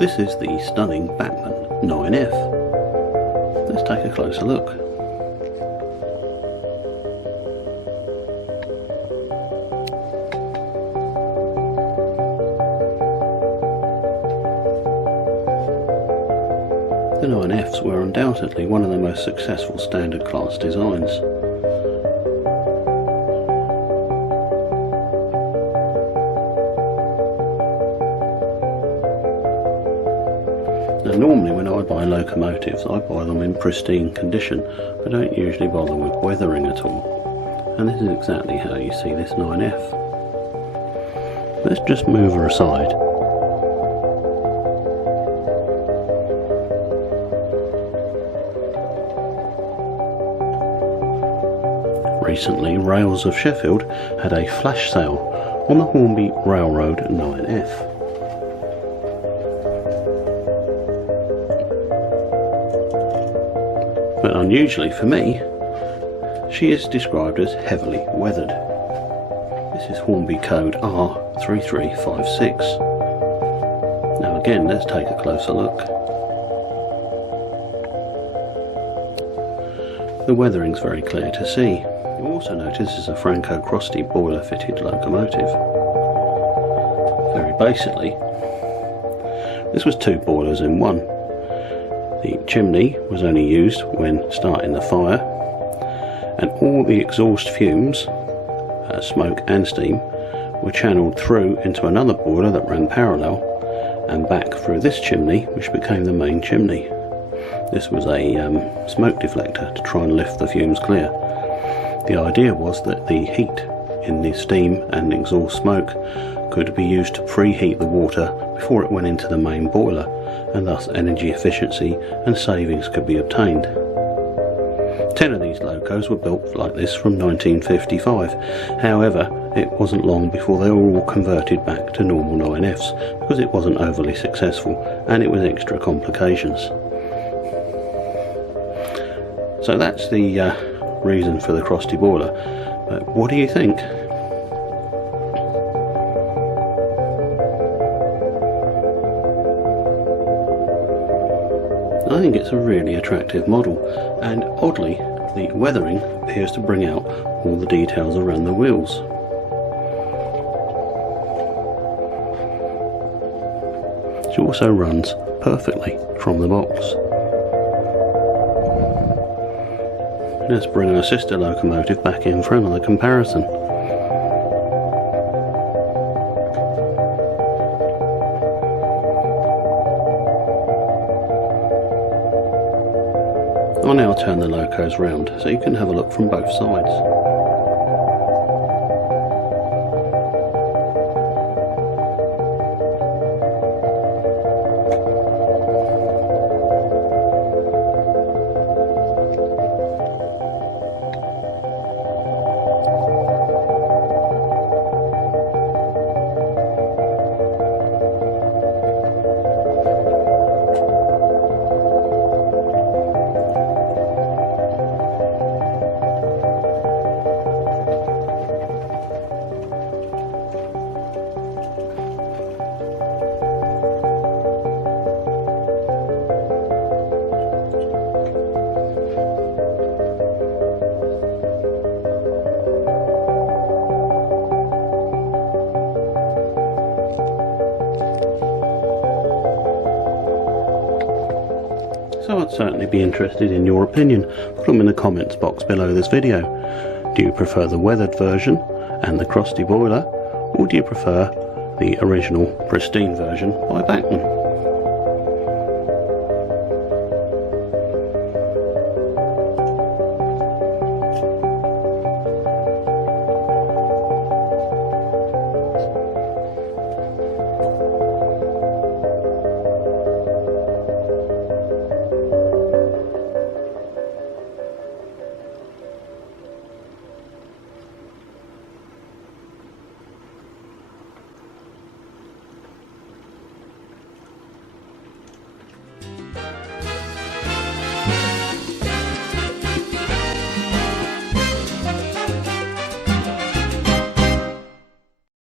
This is the stunning Bachmann 9F. Let's take a closer look. The 9Fs were undoubtedly one of the most successful standard class designs. Now, normally when I buy locomotives, I buy them in pristine condition. I don't usually bother with weathering at all. And this is exactly how you see this 9F. Let's just move her aside. Recently, Rails of Sheffield had a flash sale on the Hornby Railroad 9F. But unusually for me, she is described as heavily weathered. This is Hornby code R3356. Now again, let's take a closer look. The weathering's very clear to see. You also notice this is a Franco-Crosty boiler fitted locomotive. Very basically, this was two boilers in one. The chimney was only used when starting the fire, and all the exhaust fumes, smoke and steam, were channeled through into another boiler that ran parallel and back through this chimney, which became the main chimney. This was a smoke deflector to try and lift the fumes clear. The idea was that the heat in the steam and exhaust smoke could be used to preheat the water before it went into the main boiler, and thus energy efficiency and savings could be obtained. 10 of these locos were built like this from 1955. However, it wasn't long before they were all converted back to normal 9Fs because it wasn't overly successful and it was extra complications. So that's the reason for the Crosty boiler. But what do you think? I think it's a really attractive model, and oddly the weathering appears to bring out all the details around the wheels. She also runs perfectly from the box. Let's bring our sister locomotive back in for another comparison. I'll now turn the locos round so you can have a look from both sides. So I'd certainly be interested in your opinion. Put them in the comments box below this video. Do you prefer the weathered version and the Crosty boiler, or do you prefer the original pristine version by Bachmann?